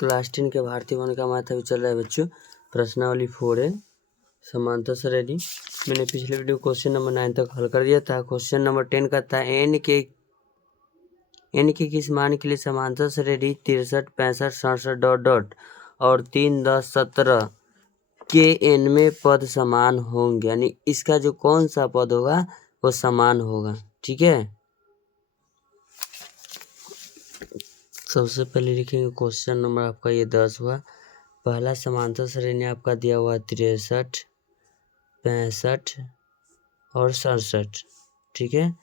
Class 10 के भारतीय one का मैथ अभी चल रहा है बच्चों। प्रश्नावली 4 है, समांतर श्रेणी। मैंने पिछले वीडियो क्वेश्चन नंबर 9 तक हल कर दिया था। क्वेश्चन नंबर 10 का था एन के किस मान के लिए समांतर श्रेणी 63, 65, 67 डॉट डॉट और 3, 10, 17 के एन में पद समान होंगे, यानी इसका जो कौन सा पद होगा वो समान होगा। ठीक है, सबसे पहले लिखेंगे क्वेश्चन नंबर आपका ये 10 हुआ। पहला समांतर श्रेणी आपका दिया हुआ 63, 65 और 67। ठीक है,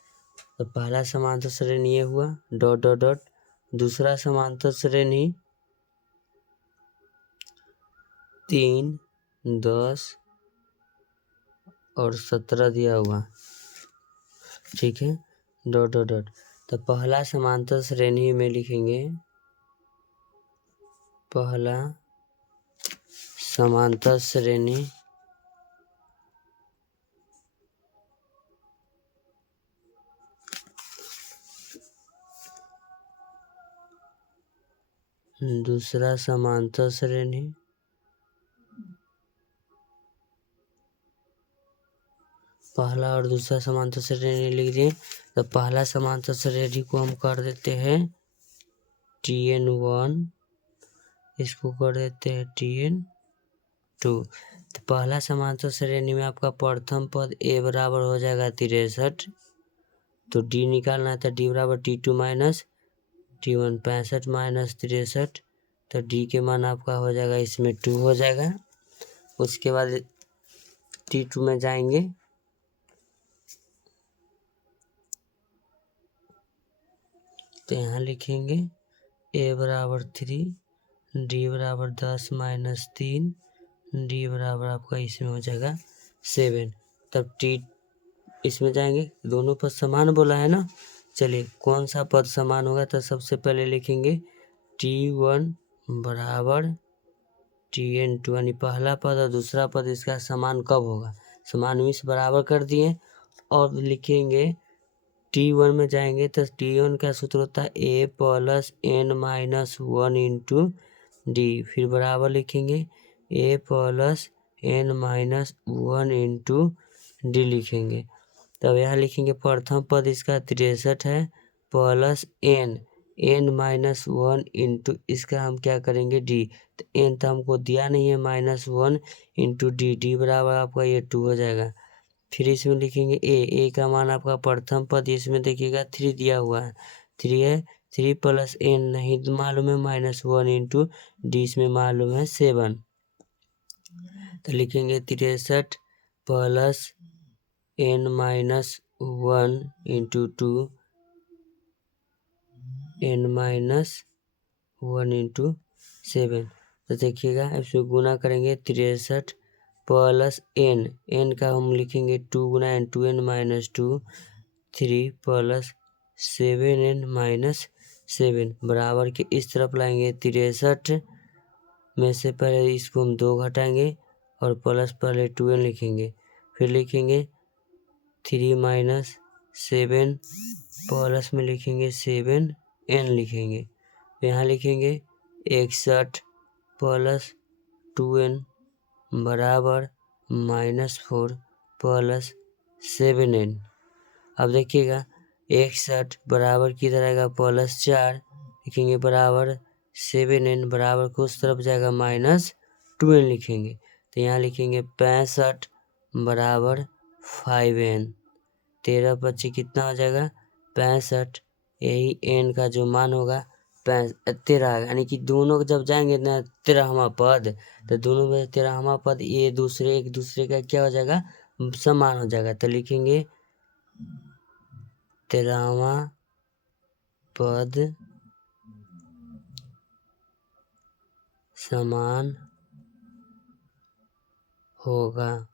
तो पहला समांतर श्रेणी ये हुआ डॉट डॉट डॉट। दूसरा समांतर श्रेणी 3, 10 और 17 दिया हुआ। ठीक है, डॉट डॉट डॉट। तो पहला समांतर श्रेणी में लिखेंगे, पहला समांतर श्रेणी दूसरा समांतर श्रेणी पहला और दूसरा समांतर श्रेणी लिख दिए। तो पहला समांतर श्रेणी को हम कर देते हैं Tn1, इसको कर देते हैं Tn2। तो पहला समांतर श्रेणी में आपका प्रथम पद a बराबर हो जाएगा 63, तो d निकालना है, तो d बराबर T2 माइनस T1, 65 माइनस 63, तो d के मान आपका हो जाएगा, इसमें 2 हो जाएगा। उसके बाद T2 में जाएंगे, तो यहाँ लिखेंगे a बराबर 3, d बराबर 10 माइनस 3, d बराबर आपका इसमें हो जाएगा 7। तब t इसमें जाएंगे, दोनों पद समान बोला है ना। चलिए कौन सा पद समान होगा, तो सबसे पहले लिखेंगे T1 बराबर Tn2, यानी पहला पद और दूसरा पद इसका समान कब होगा, समान मीन्स बराबर कर दिए। और लिखेंगे T1 में जाएंगे, तो T1 का सूत्र होता है a plus n minus 1 into D, फिर बराबर लिखेंगे a plus n minus 1 into D लिखेंगे। तब यहाँ लिखेंगे प्रथम पद इसका 63 है, प्लस n माइनस 1 इंटू इसका हम क्या करेंगे d, तो n तो हमको दिया नहीं है, -1 इंटू डी बराबर आपका ये 2 हो जाएगा। फिर इसमें लिखेंगे a का मान आपका प्रथम पद इसमें देखिएगा 3 दिया हुआ है, 3 है, 3 प्लस n नहीं मालूम है, -1 इंटू डी इसमें मालूम है 7। तो लिखेंगे 63 plus n minus 1 into 2, n minus 1 into 7। तो देखिएगा इसमें गुना करेंगे 63 प्लस n का हम लिखेंगे 2 गुना n, 2n minus 2, 3 plus 7n minus 7 बराबर के इस तरफ लाएंगे। 63 में से पहले इसको हम 2 घटाएंगे और प्लस पहले 2n लिखेंगे, फिर लिखेंगे 3 माइनस 7 प्लस में लिखेंगे 7n लिखेंगे। यहाँ लिखेंगे 61 प्लस 2n बराबर -4 प्लस 7n। अब देखिएगा 61 बराबर किधर आएगा, +4 लिखेंगे, बराबर 7n बराबर को उस तरफ जाएगा -2n लिखेंगे। तो यहाँ लिखेंगे 65 बराबर 5n। 13 बच्चे कितना हो जाएगा 65, यही n का जो मान होगा 13, यानी कि दोनों जब जाएंगे ना 13वां पद, तो दोनों में 13वां पद ये एक दूसरे का क्या हो जाएगा, समान हो जाएगा। तो लिखेंगे 13वां पद समान होगा।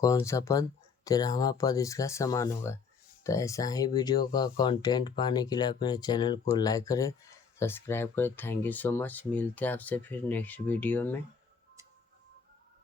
कौन सा पद, 13वां पद इसका समान होगा। तो ऐसा ही वीडियो का कंटेंट पाने के लिए अपने चैनल को लाइक करें, सब्सक्राइब करें। Thank you so much. मिलते हैं आपसे फिर नेक्स्ट वीडियो में।